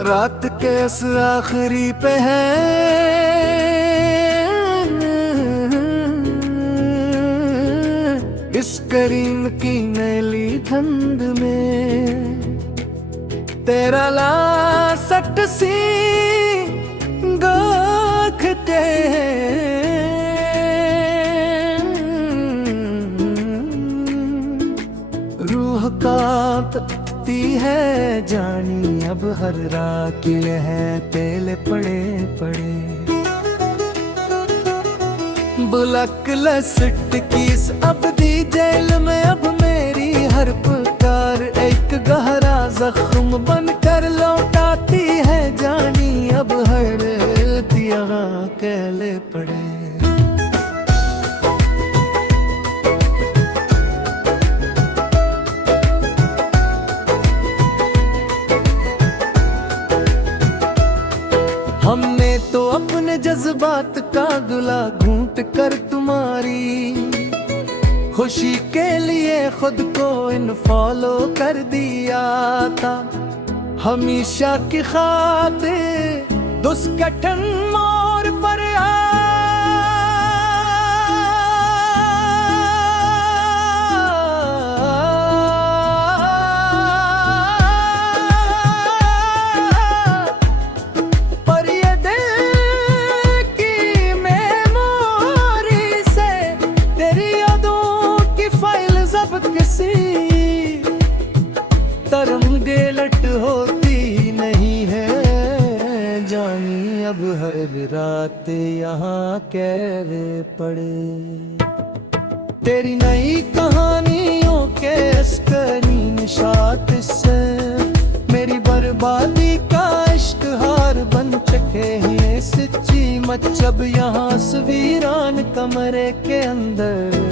रात के इस आखिरी पे है इस करीम की नैली ठंड में तेरा लासट सी गाखते रूह कांपती है जानी अब हर रात है तेल पड़े पड़े बुलक लसट किस अब दी जेल में अब मेरी हर पुकार एक गहरा जख्म बनकर लौटाती है जानी अब हर दिया कहले पड़े हमने तो अपने जज्बात का गुला घूंट कर तुम्हारी खुशी के लिए खुद को इनफॉलो कर दिया था हमेशा की खातिर दुष्कठन मोर पर तरंगे होती नहीं है जानी अब हर रात यहाँ कहवे पड़े तेरी नई कहानियों के अस्करी निशात से मेरी बर्बादी का इश्तहार बन चुके हैं सच्ची मचब यहाँ वीरान कमरे के अंदर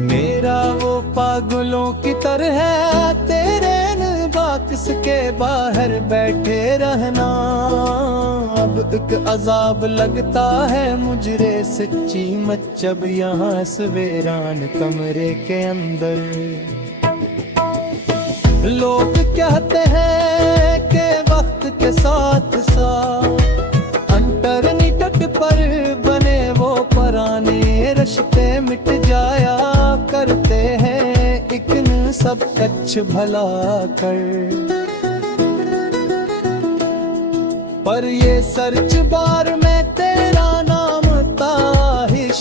मेरा वो पागलों की तरह है तेरे बाक्स के बाहर बैठे रहना अब एक अजाब लगता है मुझे सच्ची मचब यहाँ सवेरान कमरे के अंदर लोग कहते हैं कि वक्त के साथ साथ इंटरनेट पर बने वो पुराने रिश्ते मिट जाया करते हैं इकन सब कच्छ भला कर पर ये सर्च बार में तेरा नाम ताहिर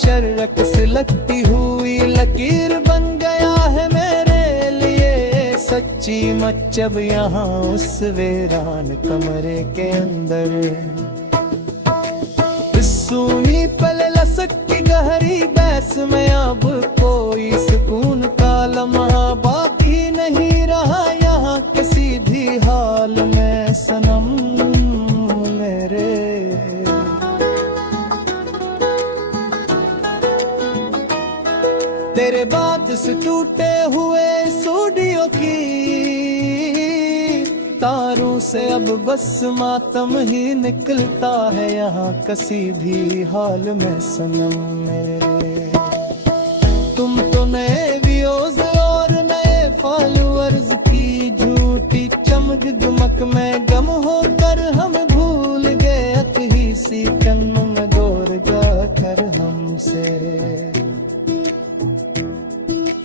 रक्स लगती हुई लकीर बन गया है मेरे लिए सच्ची मचब यहाँ उस वीरान कमरे के अंदर सुनी पल लसक की गहरी बहस में अब कोई सुकून का लम्हा बाकी नहीं रहा यहाँ किसी भी हाल में सनम मेरे तेरे बाद से टूटे हुए स्टूडियो की तारों से अब बस मातम ही निकलता है यहाँ किसी भी हाल में सनम मेरे तुम तो नए व्यूज और नए फॉलोअर्स की झूठी चमक दमक में गम होकर हम भूल गए अतही सी कन्म में दौड़ जाकर हमसे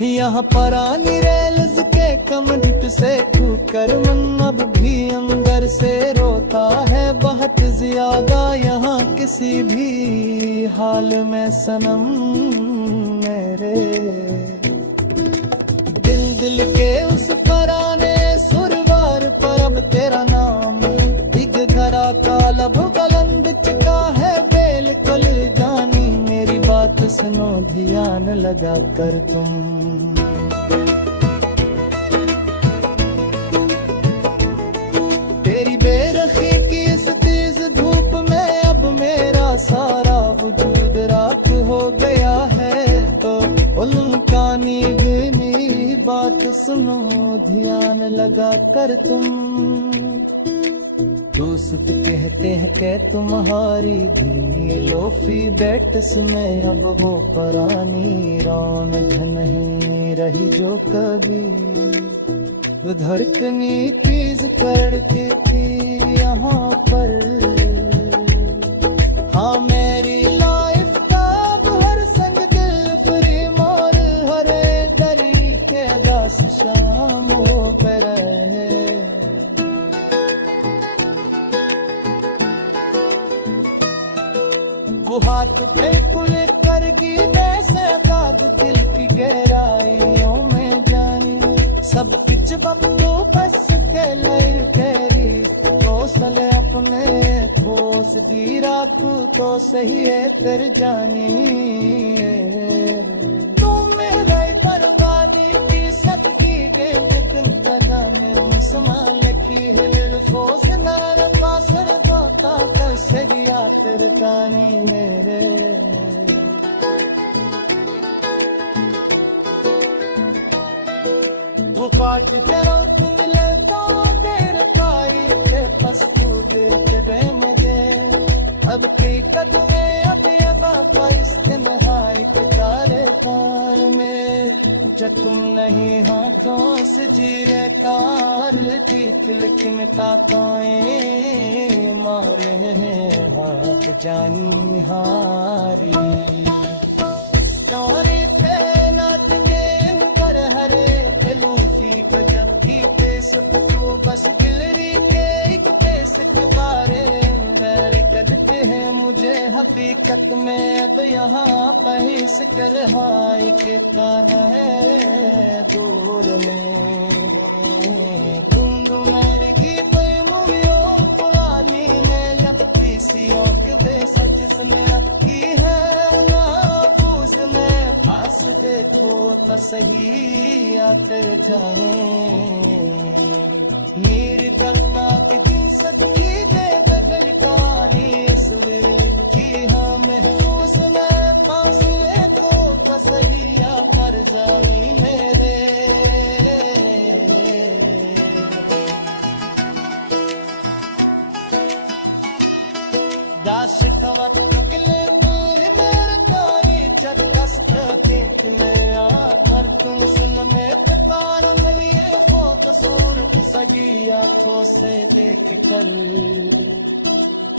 यहाँ परानी रेल्स के कमर से ठुकर मन अब भी अंदर से रोता है बहुत ज्यादा यहाँ किसी भी हाल में सनम मेरे दिल के उस पराने सुरवार पर अब तेरा नाम दिग धरा काला बुलंद चुका है बिल्कुल जानी मेरी बात सुनो ध्यान लगा कर तुम तेरी बेरखी की इस तेज धूप में अब मेरा सारा वजूद राख हो गया है तो उनका नींद मेरी बात सुनो ध्यान लगा कर तुम दोस्त कहते हैं कि तुम्हारी धीमी लोफी बैटस में अब वो पुरानी रौनक नहीं रही जो कभी धड़कनी तेज करती थी यहाँ पर। हाँ मेरी लाइफ का अब हर संग दिल फ्री मोर हरे दरी के 10 शामों पर है। वो हाथ पे कुल करगी जैसे बात दिल की गहराइयों में जानी सब कुछ बब्बू बस के लड़ तेरी हौसले अपने ठोस दी राखू तो सही है कर जानी। तुम मेरे बर्बादी की सच की गई जितन में समान लिखी है सोच नार पासर बाता कैसे दिया तेरे गाने मेरे। वो काट करो तुमले तो देर पारी के पस्तू दे दे मुझे अब की कदमे अब ये बापा इसके हाई के तारे तार में जख्म नहीं हाथों से जीरे कार ठीक लेकिन ताकाएं मारे हैं हाथ जानी हारी। चोरी पे नाच के कर हरे दिलों सी जबकि पेश तो बस गिलरी के एक पेश के बारे खैर करते हैं मुझे हकीकत में अब यहाँ पहीस कर हाय के है दूर में तुम मेरी की मुड़ियों पुरानी में लगती सी के सच सुने रखी है ना फूस में पास देखो तो सही आते जाए मेरी दलना की दिल सच्ची दे गलकारी की हमें फूस में फांसले को तो सही आ कर जाई मेरे। दास कवत निकले चक्कस देखले आकर तुम सुन में पुकार गलिए हो कसूर की सगी आंखों से देख कर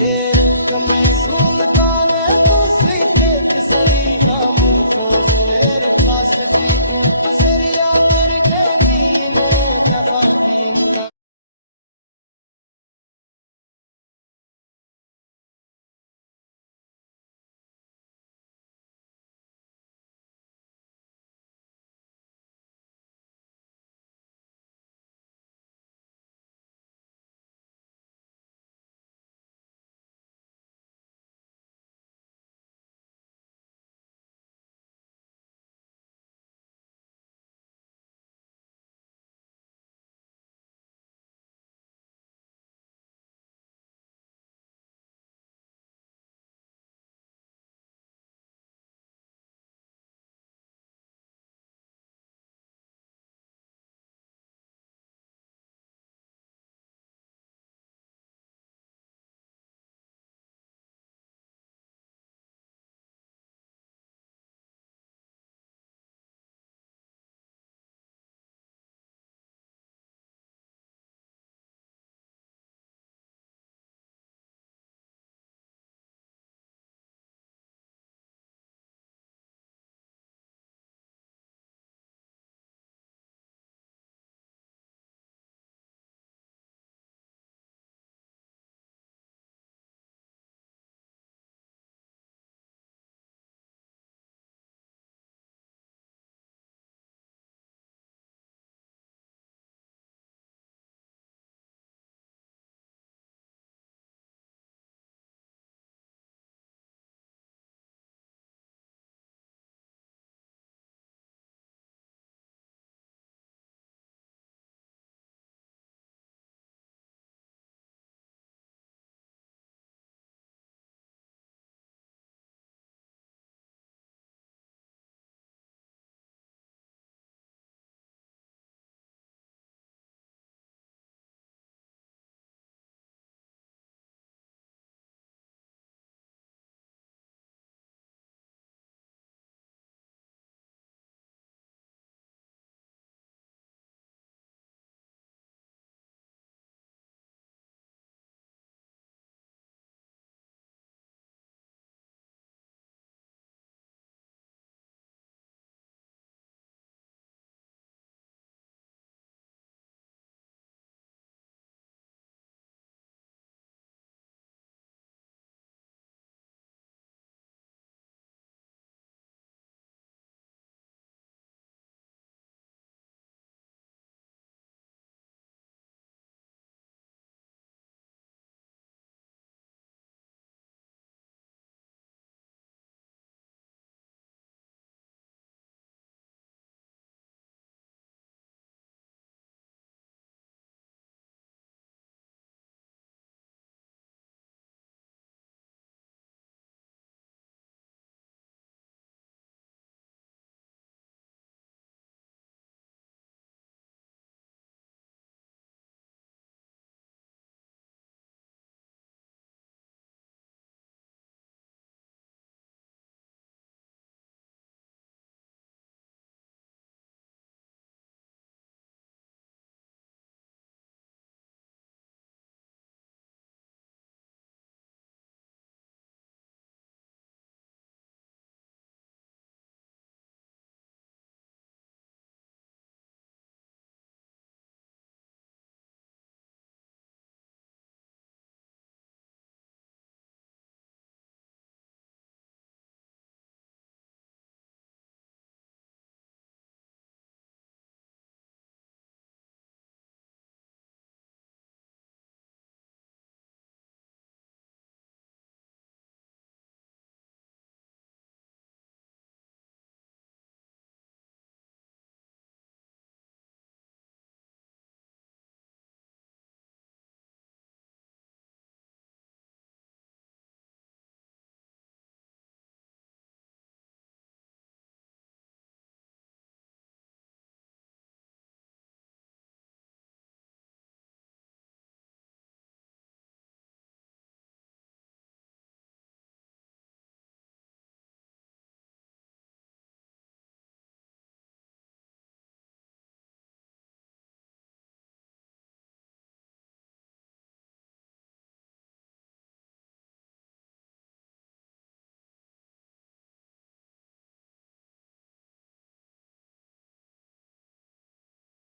एक में सुनता ने दूसरी देख सरी हम को मेरे पास भी कुछ सरिया कर देनी लो क्या